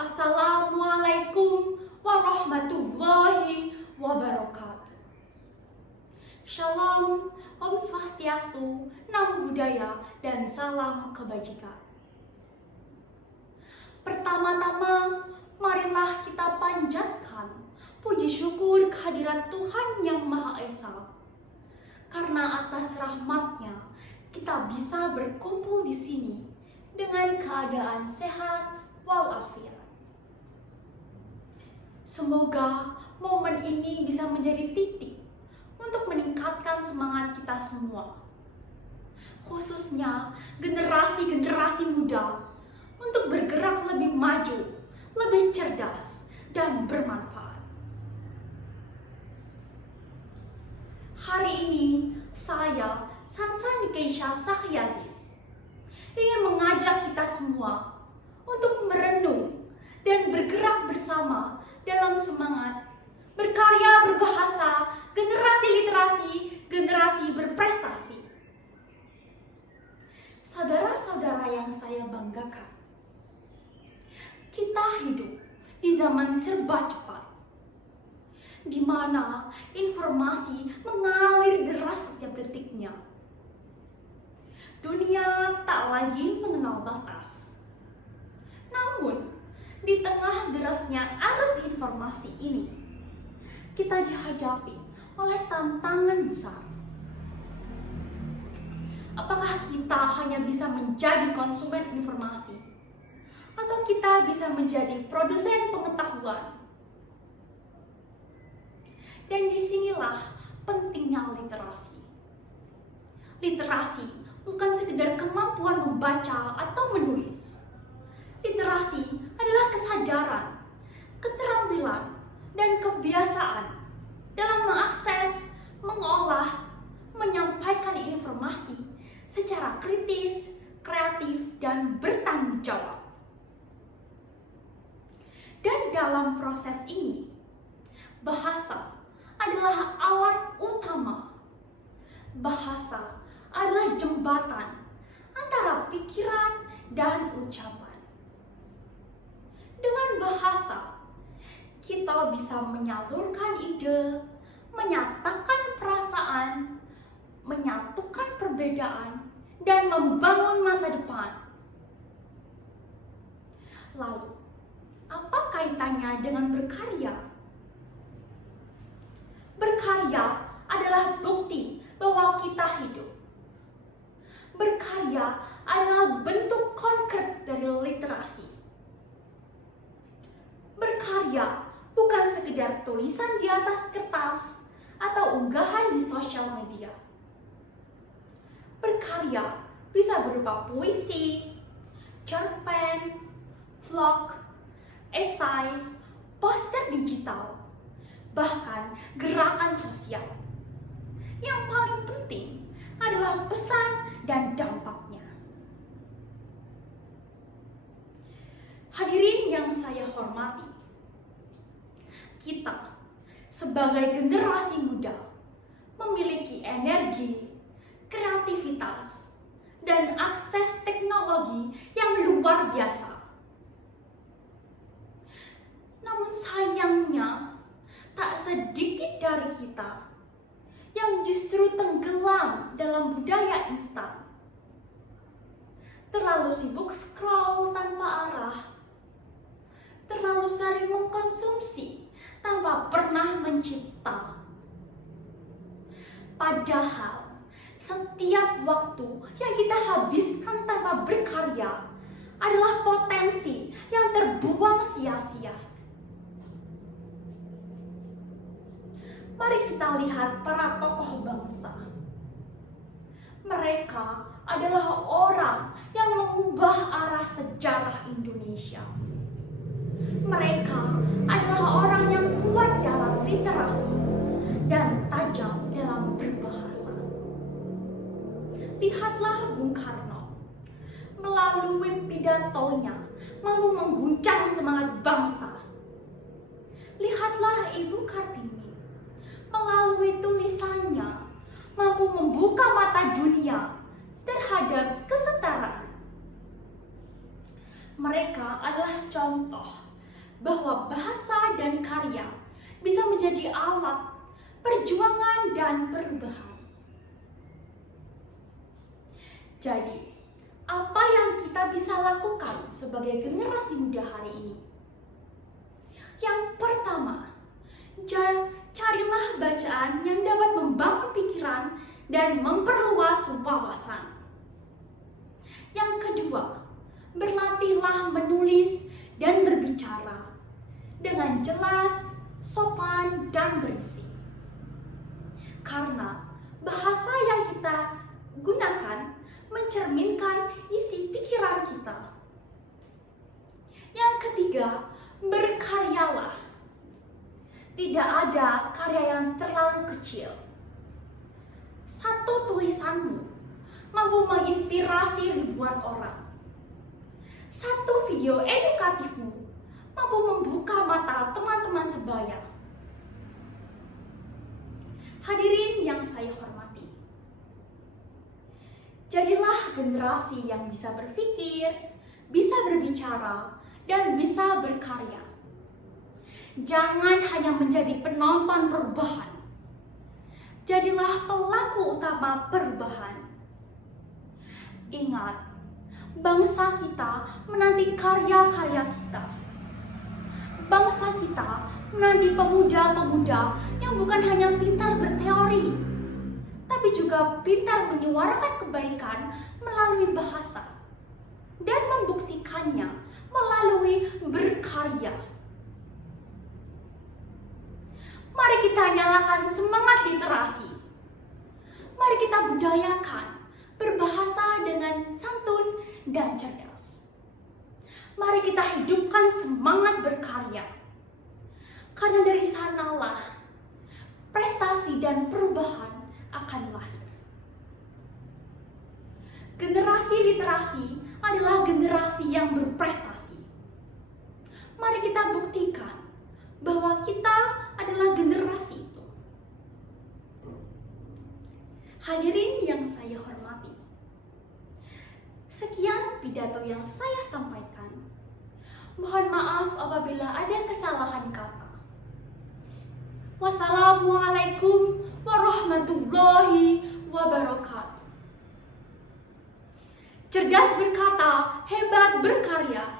Assalamualaikum warahmatullahi wabarakatuh. Shalom, Om Swastiastu, Namo Buddhaya, dan salam kebajikan. Pertama-tama, marilah kita panjatkan puji syukur kehadirat Tuhan Yang Maha Esa. Karena atas rahmat-Nya, kita bisa berkumpul di sini dengan keadaan sehat walafiat. Semoga momen ini bisa menjadi titik untuk meningkatkan semangat kita semua, khususnya generasi-generasi muda, untuk bergerak lebih maju, lebih cerdas, dan bermanfaat. Hari ini, saya, Sansan Nikeisha Sakhyaziz, ingin mengajak kita semua untuk merenung dan bergerak bersama dalam semangat berkarya berbahasa, generasi literasi, generasi berprestasi. Saudara-saudara yang saya banggakan, kita hidup di zaman serba cepat, di mana informasi mengalir deras setiap detiknya. Dunia tak lagi mengenal batas. Namun, di tengah derasnya arus informasi ini, kita dihadapi oleh tantangan besar. Apakah kita hanya bisa menjadi konsumen informasi, atau kita bisa menjadi produsen pengetahuan? Dan disinilah pentingnya literasi. Literasi bukan sekedar kemampuan membaca atau menulis. Literasi adalah kesadaran, keterampilan, dan kebiasaan dalam mengakses, mengolah, menyampaikan informasi secara kritis, kreatif, dan bertanggung jawab. Dan dalam proses ini, bahasa adalah alat utama. Bahasa adalah jembatan antara pikiran dan ucapan. Dengan bahasa, kita bisa menyalurkan ide, menyatakan perasaan, menyatukan perbedaan, dan membangun masa depan. Lalu, apa kaitannya dengan berkarya? Berkarya adalah bukti bahwa kita hidup. Berkarya adalah bentuk konkret dari literasi. Berkarya bukan sekedar tulisan di atas kertas atau unggahan di sosial media. Berkarya bisa berupa puisi, cerpen, vlog, esai, poster digital, bahkan gerakan sosial. Yang paling penting adalah pesan dan dampaknya. Hadirin yang saya hormati, kita sebagai generasi muda memiliki energi, kreativitas, dan akses teknologi yang luar biasa. Namun sayangnya, tak sedikit dari kita yang justru tenggelam dalam budaya instan. Terlalu sibuk scroll tanpa arah, terlalu sering mengkonsumsi tanpa pernah mencipta. Padahal, setiap waktu yang kita habiskan tanpa berkarya adalah potensi yang terbuang sia-sia. Mari kita lihat para tokoh bangsa. Mereka adalah orang yang mengubah arah sejarah Indonesia. Mereka adalah orang yang kuat dalam literasi dan tajam dalam berbahasa. Lihatlah Bung Karno. Melalui pidatonya mampu mengguncang semangat bangsa. Lihatlah Ibu Kartini. Melalui tulisannya mampu membuka mata dunia terhadap kesetaraan. Mereka adalah contoh bahwa bahasa dan karya bisa menjadi alat perjuangan dan perubahan. Jadi, apa yang kita bisa lakukan sebagai generasi muda hari ini? Yang pertama, carilah bacaan yang dapat membangun pikiran dan memperluas wawasan. Yang kedua, berlatihlah menulis dan berbicara dengan jelas, sopan, dan berisi. Karena bahasa yang kita gunakan mencerminkan isi pikiran kita. Yang ketiga, berkaryalah. Tidak ada karya yang terlalu kecil. Satu tulisanmu mampu menginspirasi ribuan orang. Satu video edukatifmu mampu membuka mata teman-teman sebaya. Hadirin yang saya hormati, jadilah generasi yang bisa berpikir, bisa berbicara, dan bisa berkarya. Jangan hanya menjadi penonton perubahan. Jadilah pelaku utama perubahan. Ingat, bangsa kita menanti karya-karya kita. Bangsa kita menanti pemuda-pemuda yang bukan hanya pintar berteori, tapi juga pintar menyuarakan kebaikan melalui bahasa dan membuktikannya melalui berkarya. Mari kita nyalakan semangat literasi. Mari kita budayakan berbahasa dengan santun dan cerdas. Mari kita hidupkan semangat berkarya. Karena dari sanalah prestasi dan perubahan akan lahir. Generasi literasi adalah generasi yang berprestasi. Mari kita buktikan bahwa kita adalah generasi itu. Hadirin yang saya hormati, sekian pidato yang saya sampaikan. Mohon maaf apabila ada kesalahan kata. Wassalamualaikum warahmatullahi wabarakatuh. Cerdas berkata, hebat berkarya.